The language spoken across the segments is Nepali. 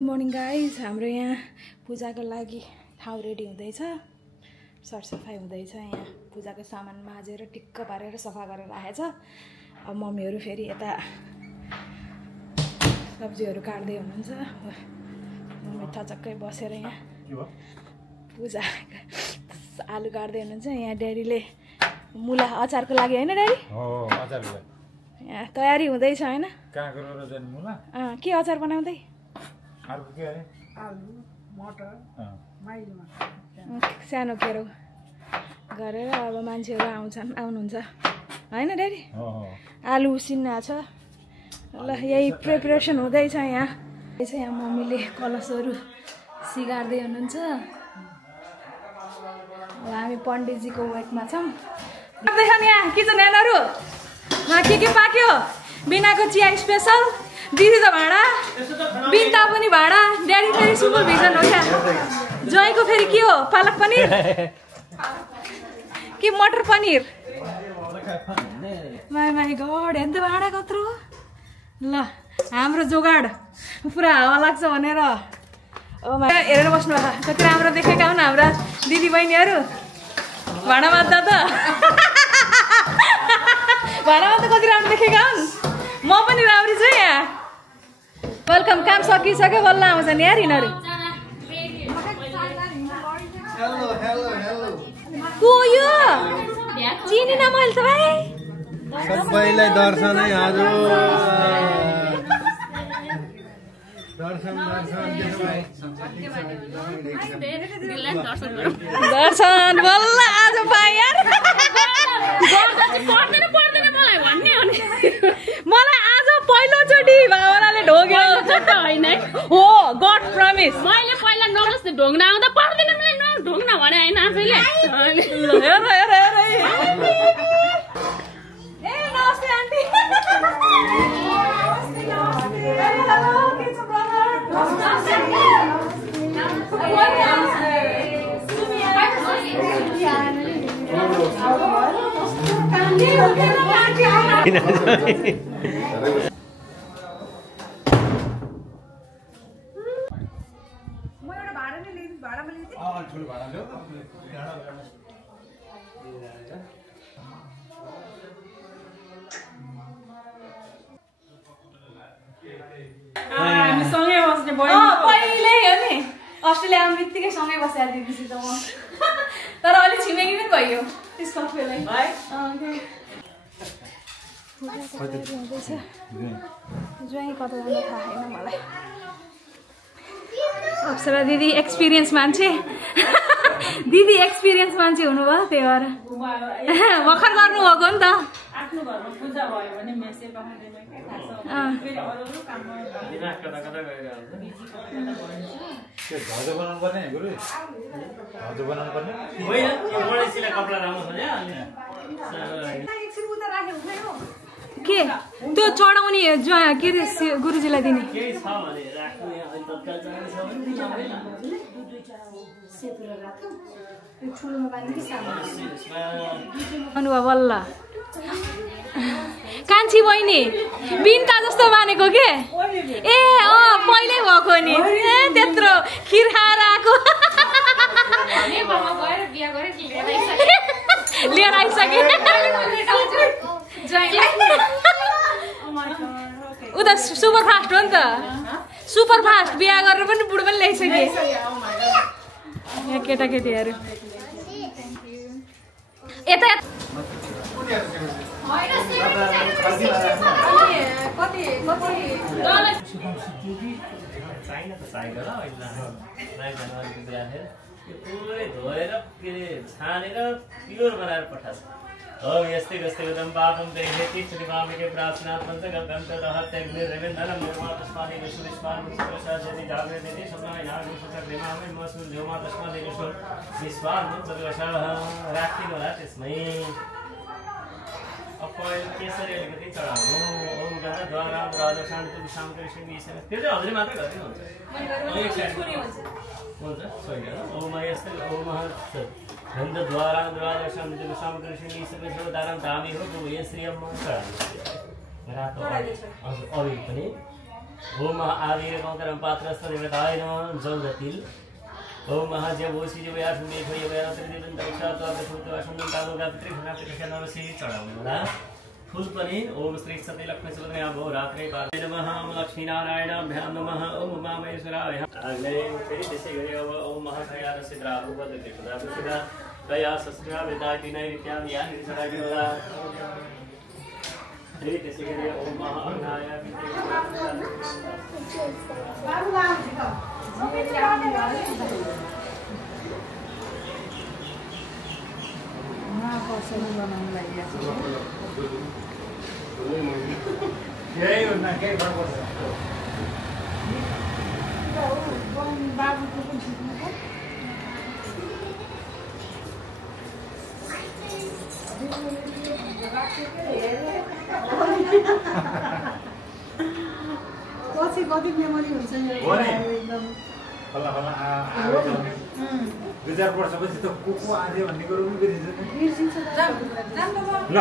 Good morning guys. हाम्रो यहाँ पूजाको लागि ठाउँ रेडी हुँदैछ, सरसफाइ हुँदैछ। यहाँ पूजाको सामान माझेर टिक्क पारेर सफा गरेर राखेछ। अब मम्मीहरू फेरि यता सब्जीहरू काट्दै हुनुहुन्छ। मम्मी थचक्कै बसेर यहाँ पूजा आलु काट्दै हुनुहुन्छ। यहाँ ड्याडीले मुला अचारको लागि होइन ड्याडी? यहाँ तयारी हुँदैछ होइन? के अचार बनाउँदै? आलु मटर सानो केरो गरेर अब मान्छेहरू आउनुहुन्छ होइन ड्याडी? आलु उसिन्ना छ ल, यही प्रिपरेसन हुँदैछ। यहाँ मम्मीले कलशहरू सिगार्दै हुनुहुन्छ। अब हामी पण्डितजीको वेटमा छौँ। यहाँ किचनहरू के पाक्यो? बिनाको चिया स्पेसल, दिदी त भाँडा, बिन्ता पनि भाँडा, ड्याडी फेरि सुपरभिजन हो क्या? ज्वाइँको फेरि के हो? पालक पनिर कि मटर पनिर? माई गड, हेर्नु त भाँडा कत्रो। ल हाम्रो जोगाड पुरा हावा लाग्छ भनेर हेरेर बस्नु भएको। कति राम्रो देखेका हुन् हाम्रा दिदी बहिनीहरू भाँडा माझ्दा त। भाँडामा त कति राम्रो देखेका हुन्। म पनि राम्री छु यहाँ। वेलकम। काम सकिसक्यो, बल्ल आउँछन् यार यिनीहरू। को यो? चिनिन मैले त भाइ। सबैलाई दर्शनै हजुर। दर्शन बल्ल आज पाएँ यार। मलाई आज पहिलोचोटि भावनाले ढोग्यो हो। God promise. मैले पहिला नमस्ते ढोग्न आउँदा पर्दैन, मलाई ढोग्न भने होइन आफैले। हेर ए नमस्ते आन्टी। सँगै बस्ने पहिल्यै हो नि, अस्ट्रेलिया आउने बित्तिकै सँगै बसेर दिदीसित म। तर अलिक छिमेकी पनि भइयो त्यसको फेरि ज्वाइँ कता जाँदा थाहा छैन मलाई। अप्सरा दिदी एक्सपिरियन्स मान्छे। दिदी एक्सपिरियन्स मान्छे हुनुभयो, त्यही भएर भर्खर गर्नुभएको हो नि त। आफ्नो घरमा पूजा भयो भने मेसे पाउँदैन के थाहा छ। फेरि अरु काममा दिमाग कता गइरहेको हुन्छ। त्यो धजो बनाउनु पर्ने गुरु, धजो बनाउनु पर्ने होइन। यो मलेसियाले कपडा राम्रो छ नि। के त्यो चढाउने के अरे गुरुजीलाई दिने केही छ भने राख्नु। यहाँ अहिले तत्काल चाहिन्छ भने अनुभव बल्ल। कान्छी बहिनी बिन्ता जस्तो मानेको के? ए पहिल्यै भएको नि। ए त्यत्रो खिर खाएर आएको। लिएर आइसके उता सुपर फास्ट हो नि त। सुपर फास्ट बिहा गरेर पनि बुढो पनि ल्याइसके यहाँ केटाकेटीहरू। यता धोएर के अरे छानेर प्योर बनाएर पठाएको हो। यस्तै यस्तै एकदम पापम देखे तीर्थि पामेके प्रार्थनात् पञ्चगन्त रहत्यग्नि रेवेन्दनम निर्मातस्मादि विश्वस्मान मुक्तवशाजति जागृति समय नागु सतग्रिमामे मसुल जोमा तस्मादि विश्व विश्वान मुक्तवशाः राखिनु होला त्यसमै। अपयल केसरी अलिकति चढाउनु। ओम गन्ध द्वारा राजा शान्ति विश्राम कृष्ण विषय त्यो चाहिँ हजुरले मात्रै गर्दै हुन्छ। हुन्छ सही हो। ओम यस्तै ओम गन्ध द्वारा राजा शान्ति विश्राम कृष्ण विषय दाराम दामी हो। यो श्री अम्म चढाउनु रातो हजुर अरू पनि ओम महाआवीर कौकरम पात्रस्थ देवताय नमः जौदतिल ओम महाजयभूषी जवयासु मेघ यवयात्रिदिन दक्षात अवसुत असुन्दन तालुका पितृघना पितृघना नमसि चढाउनु होला फूल पनि ओम श्री सती लक्ष्मी सुभद्रा भो रात्रे पार्वती नमः ओम लक्ष्मी नारायणाभ्यां नमः ओम उमामहेश्वराय आग्ने फेरि त्यसै गरी अब ओम महाकाया सिद्रा उपदति सदा सुदा दया सस्त्रा वेदाति नैत्यां या निर्सराय होला फेरि त्यसै गरी ओम महाअग्नाय यही हो ना के फरक पर्छ पछि कति मेमोरी हुन्छ एकदम फल्ला फल्ला आयो 2000 वर्षपछि त को आजे भन्ने कुरो पनि बिर्सिन्छ ल ल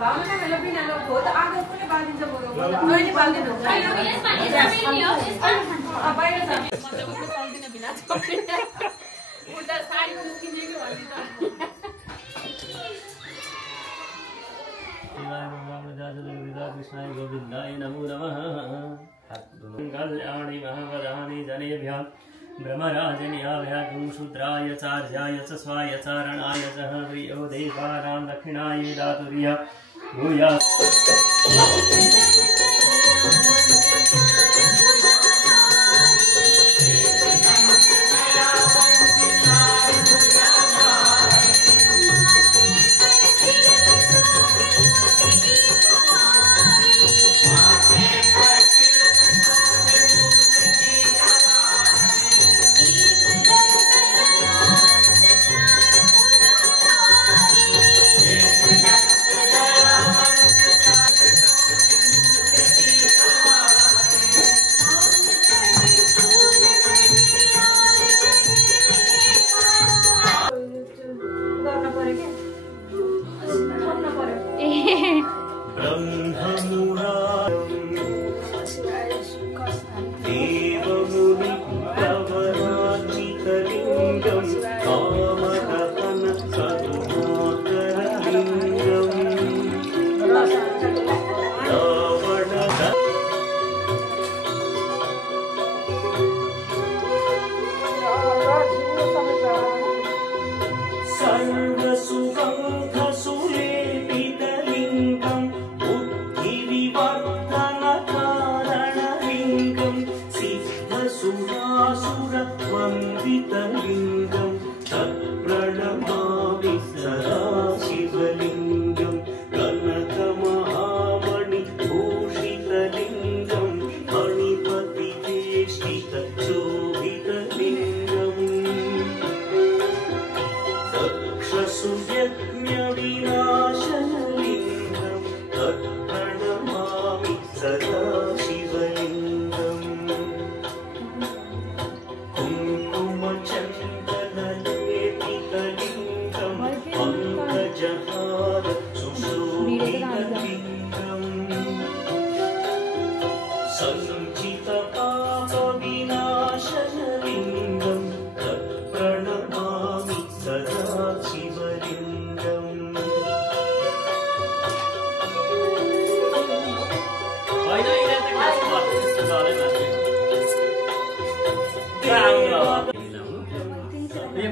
भावना मेला बिना लो हो त आगो पनि बालिन्छ बरु अहिले बाल्दिनु हुन्छ बाहिर छ मतलब उठ्न सक्दिन बिना उठ्दा साडी मुस्किने कि भन्दै त कृष्णाय गोविन्दाय नमो नमः कल्याणी महावदानि जनेभ्यः ब्रह्मराजन्याभ्यागुं शूद्राय चार्याय च स्वाय चारणाय च प्रियो देवानां दक्षिणाय दातुर्य भूया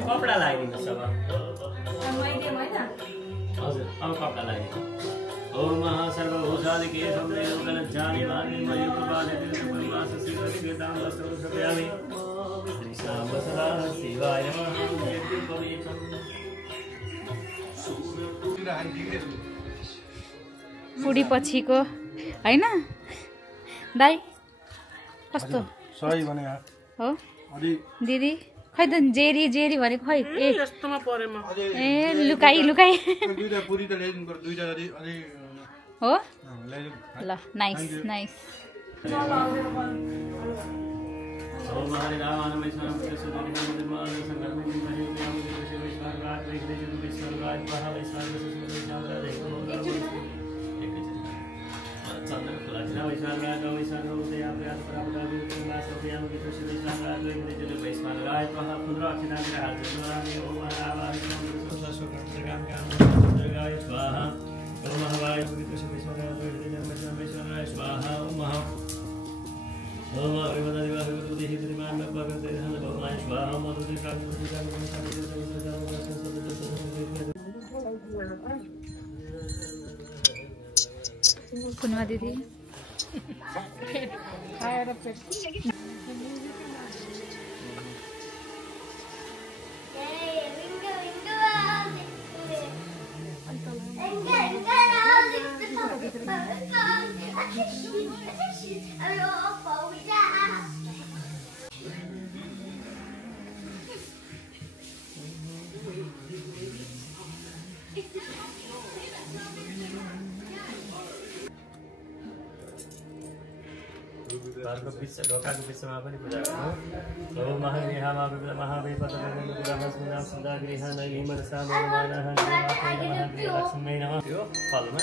कपडा लगाइदिनुहोस् अब हजुर अब कपडा लगाइदिनु ओम महासर्वभूषादिके समलज्जानि मानिमयो कृपाले दिलसुपरिवास श्रीमति वेदां वस्त्रं समयामि श्रीशामसदा शिवाय पुडी पछिको हैन दाइ कस्तो सही भने हो दिदी खै त जेरी जेरी भनेको खै ए यस्तोमा परेमा ए लुकाई लुकाई दुईटा पुरी त ल्याइदिनु पर्छ दुईटा अलि हो ल्याइदिनु ल नाइस नाइस ओम हरि राम वैष्णव प्रसुदनि निर्माण संगम निपरियो विश्वराज वैष्णव विश्वराज महा वैष्णव सुसुम श्यामराज चन्दन फुलाचिना वैश्वानराज वैश्वान उदयाप्रयास परापरादि उल्लास उदयाम वितुष वैश्वानराज वैकुण्ठजल वैश्वानराज महापुन्द्र अक्षिणादि राजस्वामी ओम महावाय दुर्गाय स्वाहा ओम महावाय वितुष वैश्वानराज वैकुण्ठजल स्वाहा ओम महा ओम अरिवदादिवाह वितुदेहि प्रतिमान भगवते धन भगवान स्वाहा मधुते कुनमा दिदी खाएर पेट घरको बिच ढोकाको बिचमा पनि पूजा गर्नु ओम महागृहमा विविध महावेपतगुरुनाम सुधा गृह नैहिमरसा नमः लक्ष्मी नमः त्यो फलमा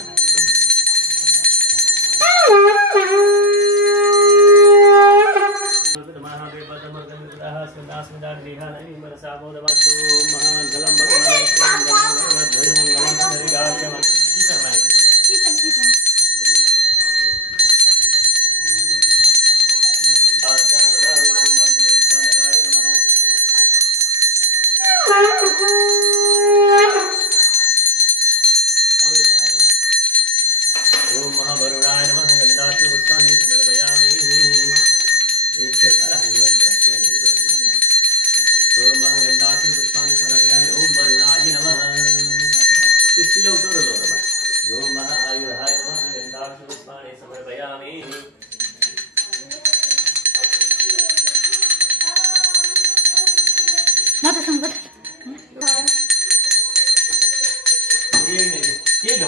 महावेपतमर्गनुदाह सुधा सुधा गृह नैहिमरसा बोधवस्तु महाजलम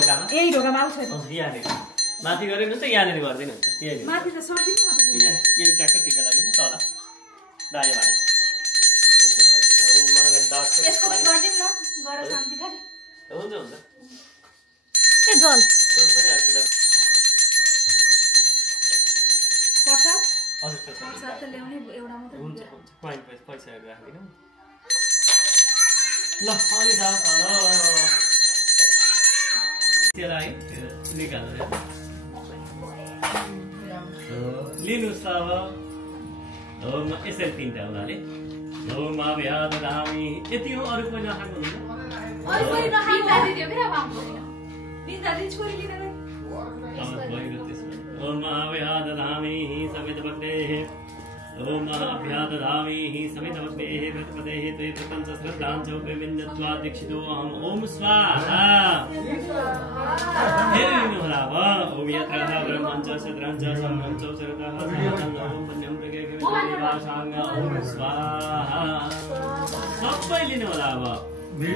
भगवान यही ढोकामा आउँछ माथि गरेको त यहाँनिर गर्दैन हुन्छ माथि त सक्दिन म त यही ट्याक्क टिका लाग्यो तल दायाँ भाइ यसको पनि गर्दिन न गर शान्ति खाली हुन्छ हुन्छ ए जल प्रसाद प्रसाद त ल्याउने एउटा मात्रै हुन्छ हुन्छ पैसाहरू राख्दिनँ ल अलि जाऊ तल त्यसलाई निकाल्नु लिनुहोस् अब ओम यसरी तिनवटा हुनाले ओम अभ्याद धामी यति हो अरू कोही नखाएको ओम अभ्याद धामी समेत भक्ते ओम अभ्याद धामी समेत भक्ते प्रतिपदे ते प्रपंच श्रद्धांच विविन्दत्वा दीक्षितो अहम ओम स्वाहा ओम यत्र ब्रह्मंच शत्रंच सम्मंच शरतः ओम पुण्यं प्रगेगेवासांग ओम स्वाहा सबै लिनु होला अब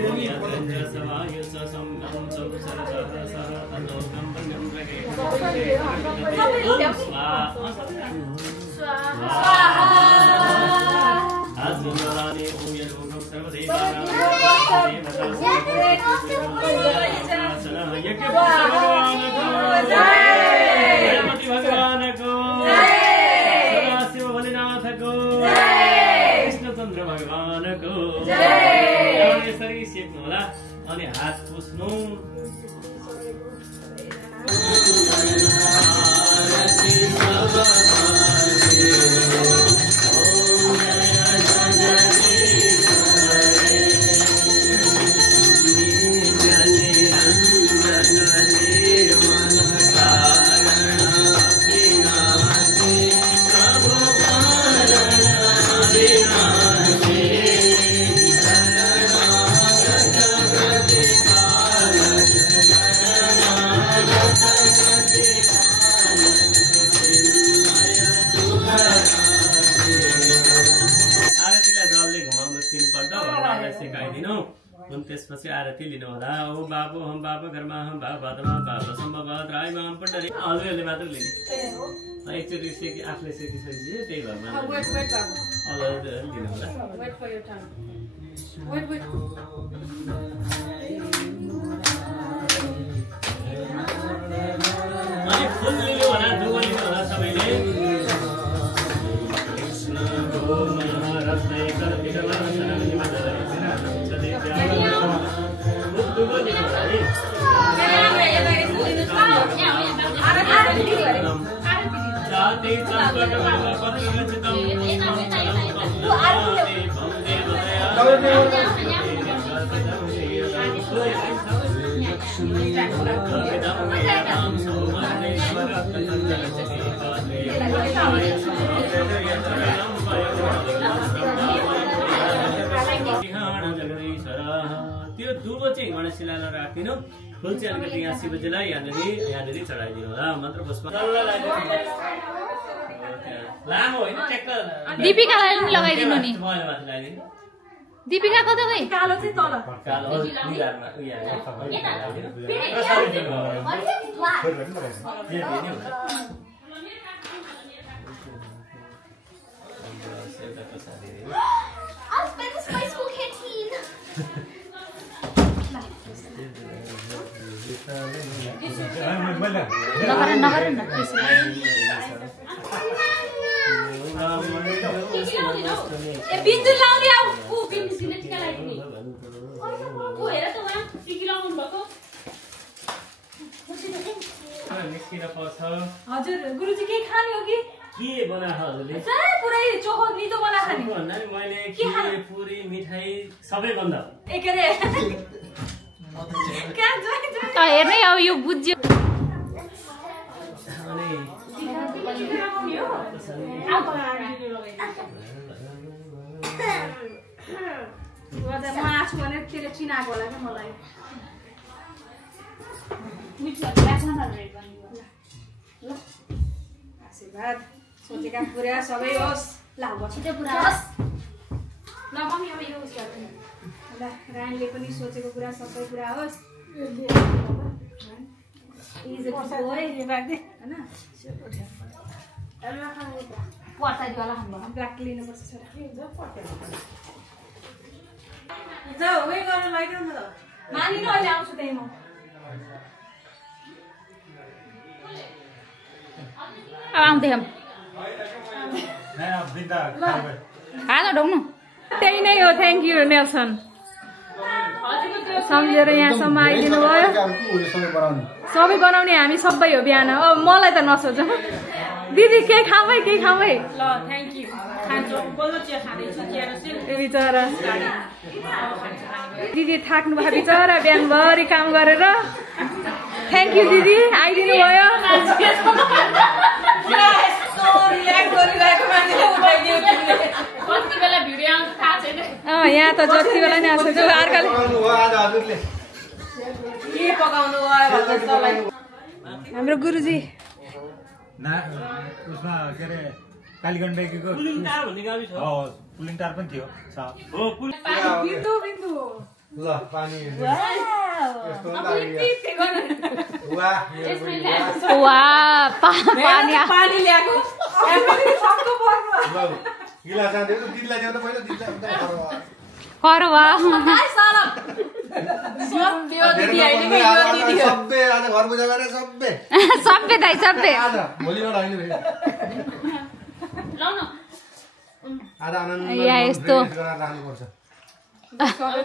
ओम यत्र समाय सम्मंच शरतः सरतलोकं पुण्यं प्रगेगेवासांग ओम स्वाहा आज गुरुरानी ओम यलोकं सर्वदेवानां यज्ञ भगवान को जय गणपति भगवान को जय सदाशिव भोलेनाथ को जय कृष्णचन्द्र भगवान को जय यसरी सेक्नु होला अनि हात पुस्नु त्यसपछि आरती लिनु होला ओ बाबु हम बाबु घरमा हम बाबादमा बाबा सम्भवत राईमा हम पण्डरी हजुरहरूले मात्र लिने एकचोटि सेकी आफूले सेकिसकेपछि त्यही घरमा लिनु होला अनि फुल्लिलो होला दुबलिलो होला सबैले कृष्ण गोम रत्नै कर्पितमा शरणि मदरे चले दुबलिलो होला है जाते चम्पक पत्रचितम त्यो दुबो चाहिँ गणेशशिलालाई राखिदिनु फुल चाहिँ अलिकति यहाँ शिवजीलाई यहाँनिर चढाइदिनु होला मन्त्र पुष्प लामो होइन ट्र्याक्टर दीपिकालाई पनि लगाइदिनु नि दीपिका कता गई कालो चाहिँ तल कालो निधारमा बिन्दु लाउने आऊ उ बिन्दु सिने टिका लगाइदिने उ हेर त वहाँ टिकी लाउनु भएको निस्किन पर्छ हजुर गुरुजी के खाने हो कि के बनाछ हजुरले पुरै चोखो निदो बना खाने भन्दा नि मैले खिर पुरी मिठाई सबै बन्द एकेरे क्या जोइ त हेर्नै अब यो बुझ्यो अनि म आछु भने त्यसले चिनाएको होला क्या मलाई आशीर्वाद सोचेका पुरा सबै होस् ल बस्दै पुरा होस् ल मम्मी अब यो उस गर्दैन ल रानीले पनि सोचेको कुरा सबै पुरा होस् इज इट बोय ये बात हैन अरे खाऊ पटाइ वाला हम ब्ल्याक लिनु पर्छ छोरा के हुन्छ पटाइ जाऊ वे गर्न लाग्यो न मानी न अहिले आउँछु त्यही म अब आउँदै हम हालो ढोग्नु त्यही नै हो थ्याङ्क यू नेल्सन सम्झेर यहाँसम्म आइदिनु भयो सबै बनाउने हामी सबै हो बिहान अब मलाई त नसोच दिदी के खाऊ है के खाऊ है ल थ्याङ्क यू खान्छु बल्ल चिया खाँदैछु चिया र बिचरा दिदी थाक्नु भयो बिचरा बिहानभरि काम गरेर थ्याङ्क यू दिदी आइदिनु भयो कति बेला भिडियो आउँछ थाहा छैन यहाँ त जति बेला नै आउँछ जो अर्काले के पकाउनु भयो भन्दै हाम्रो गुरुजी उसमा के अरे कालीगण्डकीको पुलिङटार भन्ने गावि छ पुलिङटार पनि थियो हो बिन्दु बिन्दु ल पानी यस्तो पानी ल्याएको सबको पर्छ ल गिलास आउँदै त दिदीलाई ल्याउँदा पहिला दिदीलाई करवा सबै आज घर पूजा गरेर सबै सबै दाइ सबै आज भोलि न होइन लाउन आज आनन्द या यस्तो राख्नुपर्छ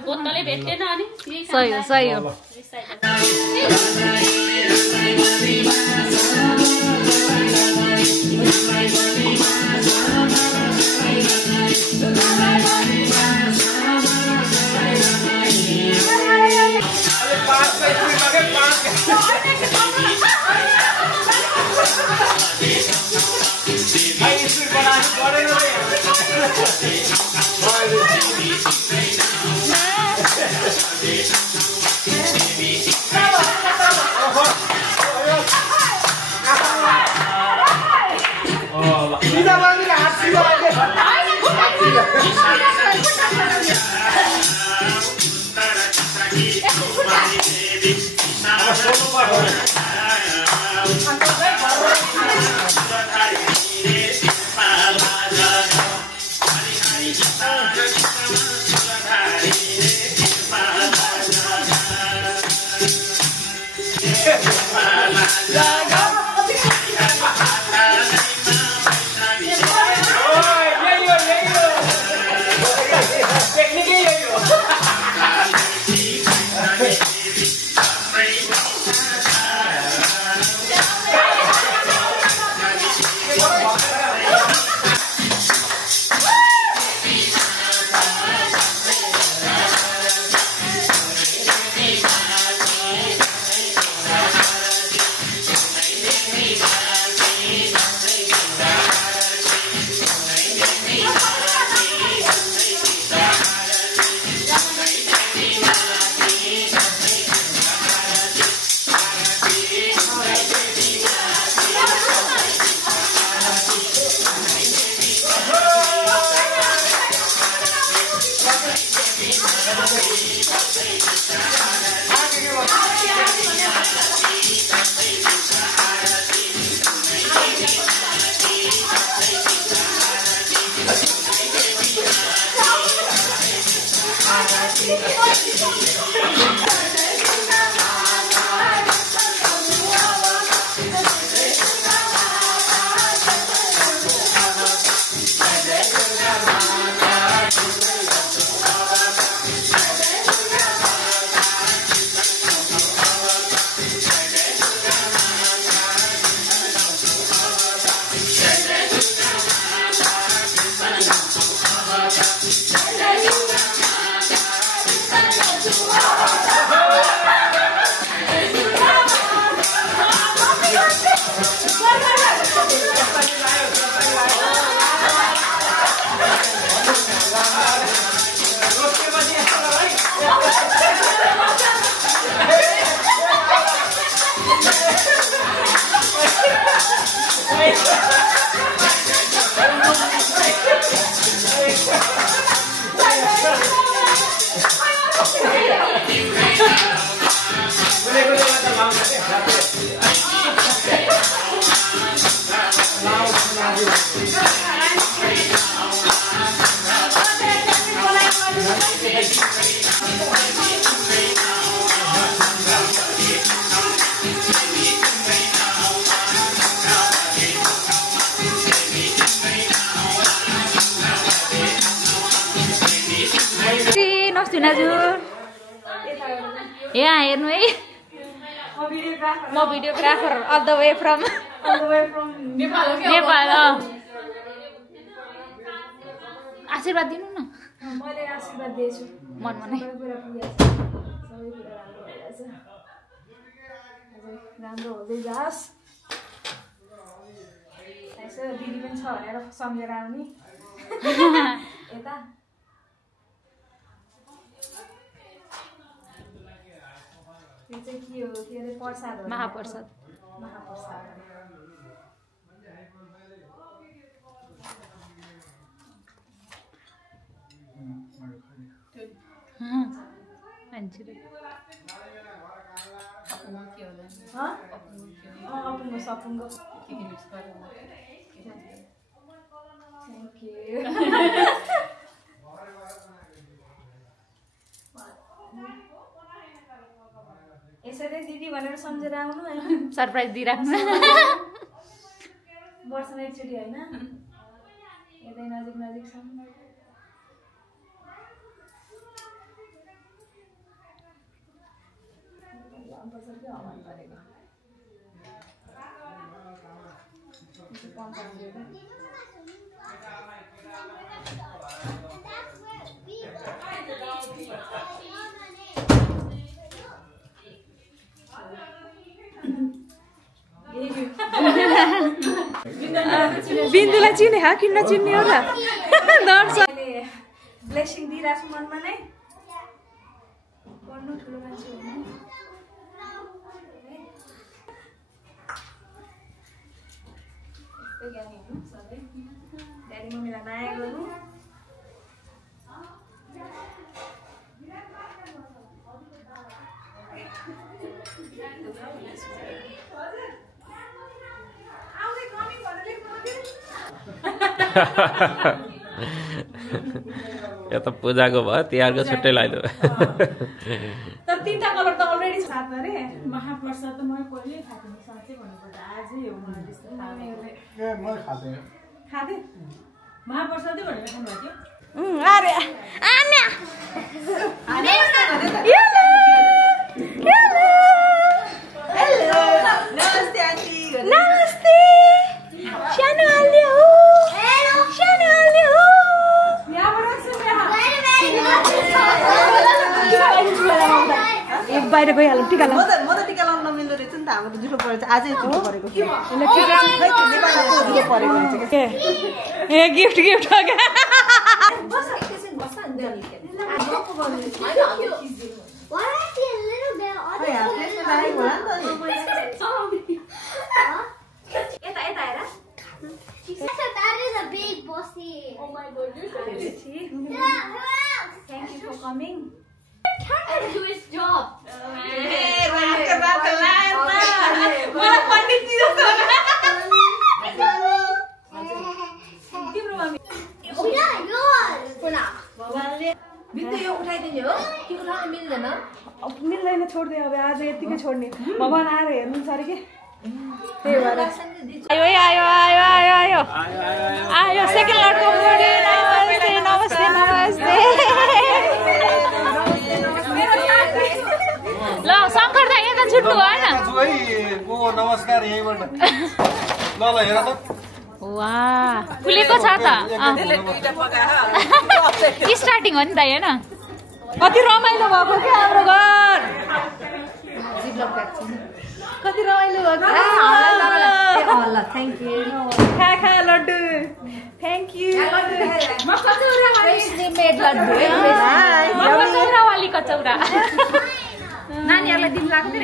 बोतलै भेट्दैन अनि सही हो सही हो यहाँ हेर्नु है म videographer all the way from Nepal आशीर्वाद दिनु न मैले आशीर्वाद दिएछु मनमा नै राम्रो हुँदै जाओस् यसो दिदी पनि छ भनेर सम्झेर आउने यता यो चाहिँ के हो के अरे प्रसाद हो महाप्रसाद अपुङ्गो सपुङ्गो थ्याङ्क यू यसरी दिदी भनेर सम्झेर आउनु होइन सरप्राइज दिइराख्नु वर्षमा एकचोटि होइन यतै नजिक नजिक छ बिन्दुलाई चिने किन चिन्ने हो र ब्लेसिङ दिइरहेको छु मनमा नै पढ्नु ठुलो मान्छे हुनु यस्तै ज्ञानी हुनु सधैँ ड्याडी मम्मीलाई माया गर्नु यो त पूजाको भयो तिहारको छुट्टै लगाइदियो तर तीनटा कलर त अलरेडी साथ अरे महाप्रसाद त मैले कहिले खाएको थिएँ साँच्चै भन्नुपर्दा आजै हो मलाई त्यस्तो खाँदै महाप्रसादै भनेर खानुभएको थियो अरे आन्या नमस्ते आन्टी नमस्ते सानो आल्यो बाहिर गइहालौँ टिका लाउँ म त टिका लाउन नमिल्दो रहेछ नि त हाम्रो त जुठो परेछ आजै जुठो परेको थियो a gift Thank you for coming. Can't do his job. बिन्दु यो उठाइदिने हो कि उठाउन मिल्दैन मिल्दैन छोड्दै अब आज यतिकै छोड्ने भगवान आएर हेर्नुहुन्छ अरे के त्यही भएर आयो आयो आयो आयो आयो आयो सेकेन्ड लटको बर्थडे नमस्ते नमस्ते ल शङ्कर दाइ यता छुट्नु भएन नमस्कार यहीँबाट ल हेर त वाह फुलेको छ त स्टार्टिङ हो नि दाइ होइन कति रमाइलो भएको क्या हाम्रो घर कति रमाइलो भएको थ्याङ्क यू खा लड्डु थ्याङ्क यू कचौरावाली कचौरा नानीहरूलाई दिन लाग्दैन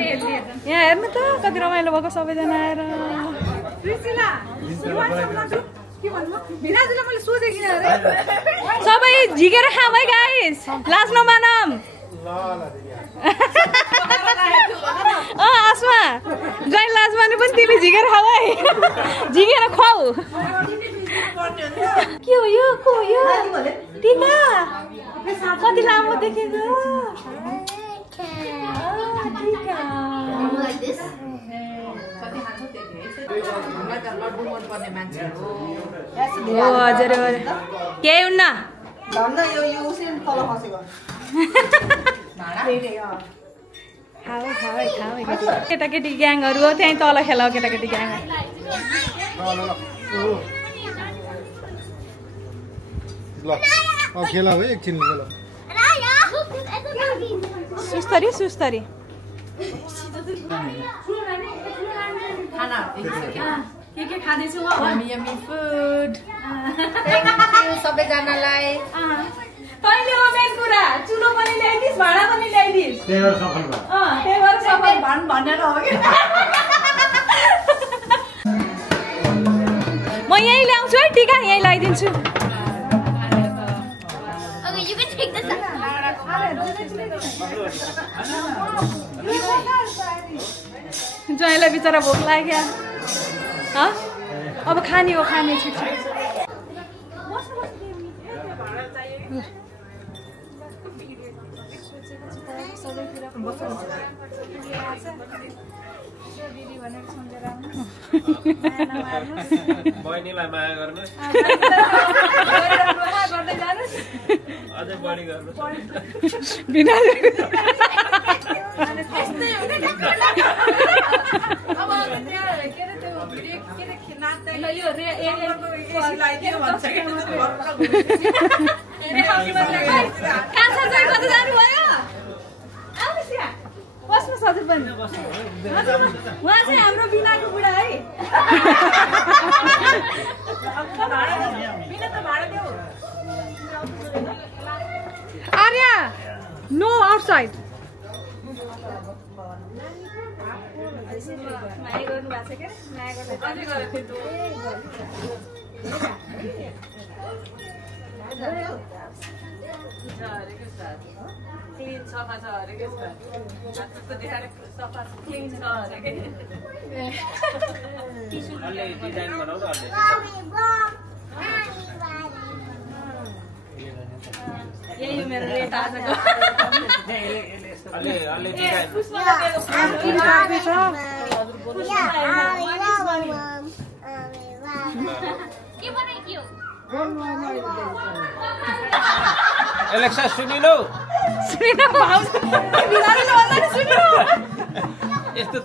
यहाँ हेर्नु त कति रमाइलो भएको सबैजना आएर सबै झिकेर खाऊ है गाइस लाज नमानम आसमा जै लाज माने पनि तिमीले झिकेर खाऊ है झिकेर खुवाऊ के हो यो को यो टिका कति लामो देखेको हजुर केही हुन्न केटाकेटी ग्याङहरू हो त्यहीँ तल खेला केटाकेटी ग्याङ खेला हो एकछिन सुस्तरी सुस्तरी के खाँदैछु फुड सबैजनालाई तैँले हो मेन कुरा चुलो पनि ल्याइदिस् भाँडा पनि ल्याइदिस् त्यही भएर सफल भनेर हो कि म यहीँ ल्याउँछु है टिका यहीँ लगाइदिन्छु ज्वाइँलाई बिचरा भोक लाग्यो अब खाने हो खाने छिट बहिनीलाई माया गर्नुहोस् गर्दै जानुहोस् अझै बढी गर्नुहोस् बिना बस्नुहोस् हजुर पनि उहाँ चाहिँ हाम्रो बिनाको बुढा है आर्या नो आउटसाइड माया गर्नु भएको छ क्या माया क्लिन सफा छ अरे के जस्तो देखाएर सफा क्लिन छ अरे के अलि डिजाइन बनाउनु यही हो मेरो रेट आजको अलि डिजाइन के बनाइयो एलेक्सा सुनिलो यस्तो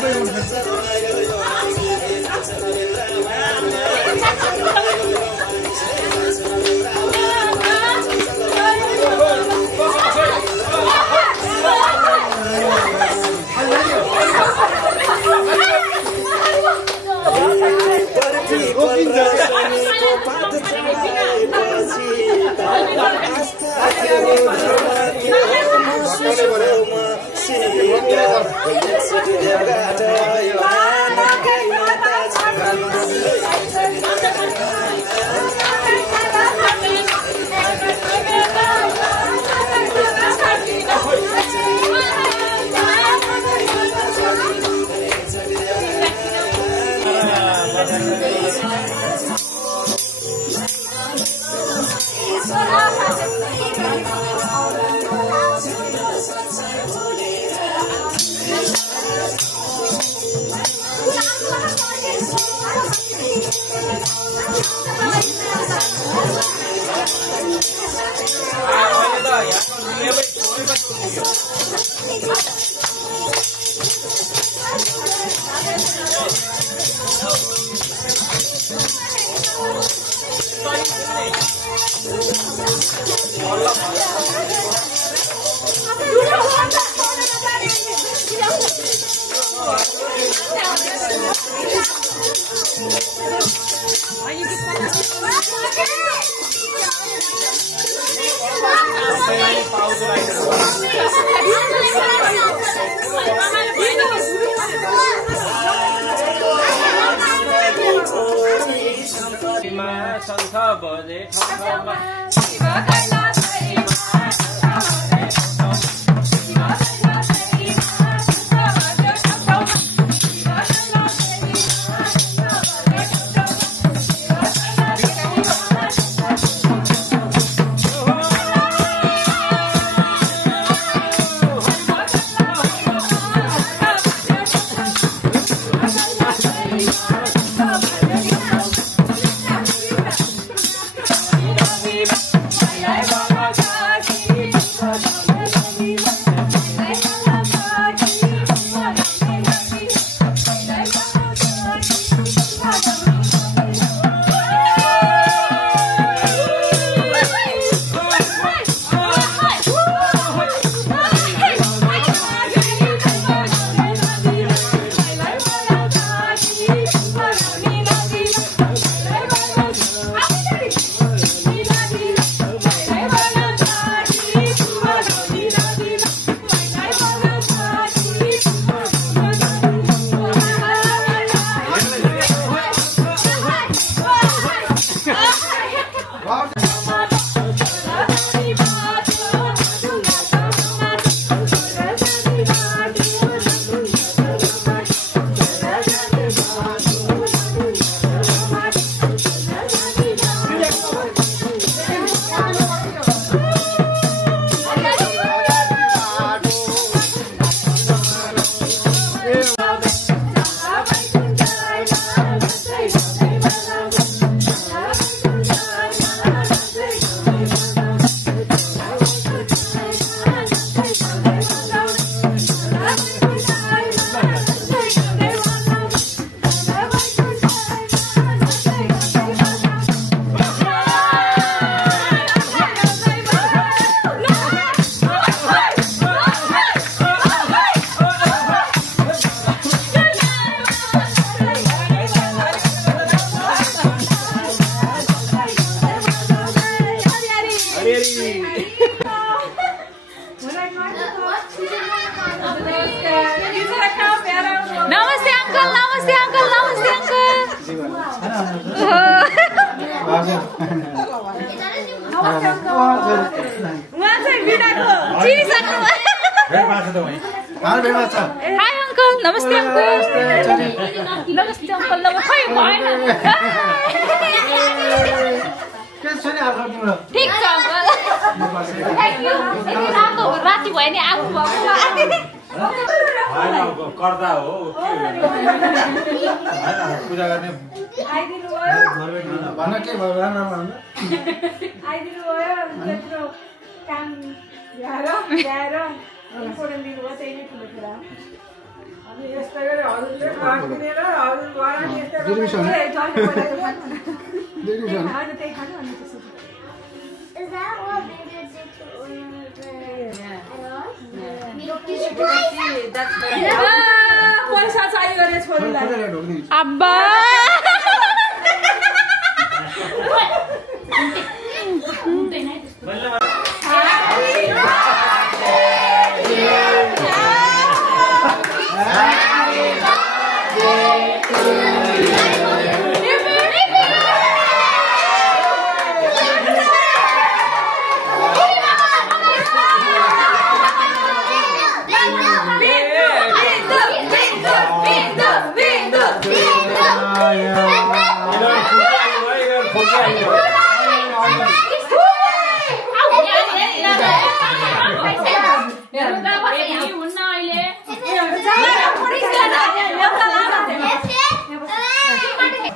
पैसा चाहियो रे छोरीलाई अब्बा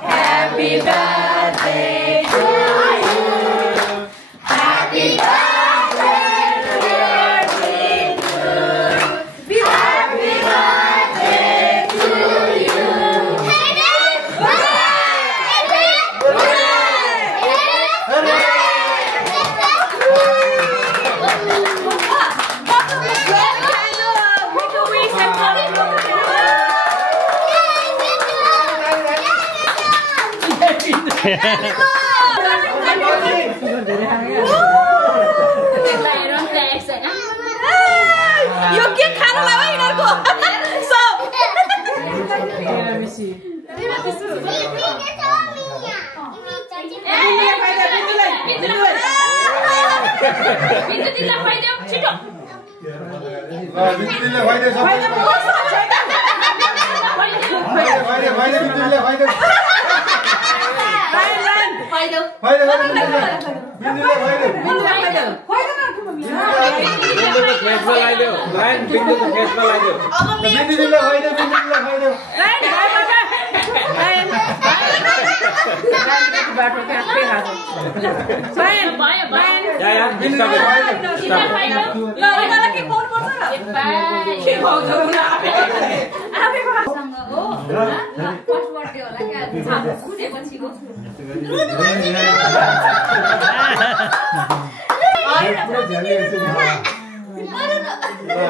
Happy birthday यो के खानु लाग्यो यिनीहरुको सब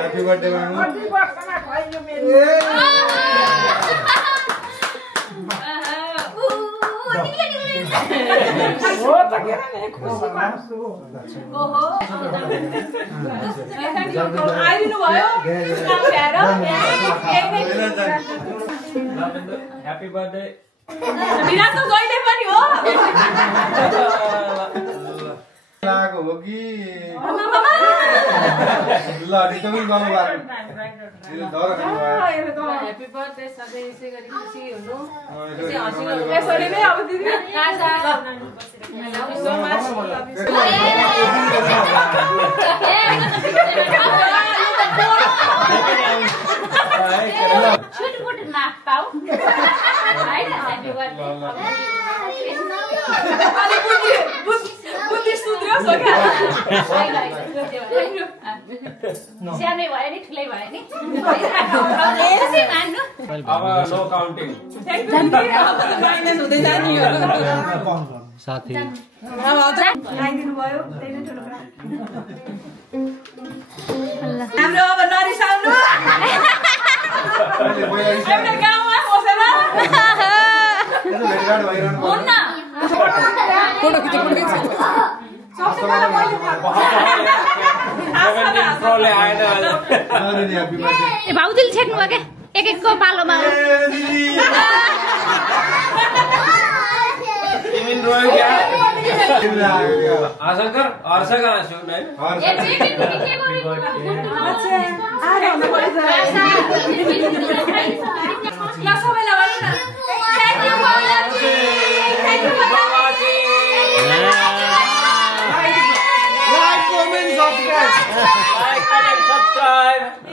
Happy birthday, man. Happy birthday. विराट तो गइले पनि हो लागो हो कि ल रिकभरी गर्नु पर्यो यो डर खानु भयो ह्यापी बर्थडे सधैँ यसै गरी खुसी हुनु यसरी नै अब दिदी छुटपुट माफ पाऊ हैन ह्यापी बर्थडे बुद्धि सुध्रियो सो क्या सानै भयो नि ठुलै भयो नि यसै मान्नु अब नो काउन्टिङ साथी लाइदिनु भयो त्यही नै ठुलो कुरा हाम्रो अब नरिसाउनु एउटा गाउँमा बसेर हुन्न फोटो खिच्नु सबसे पहिला मैले ए भाउजूले छेक्नु भयो के एक एकको पालोमा आशंकर हर्ष कहाँ छु नै Like, comment, subscribe. Like, comment, subscribe.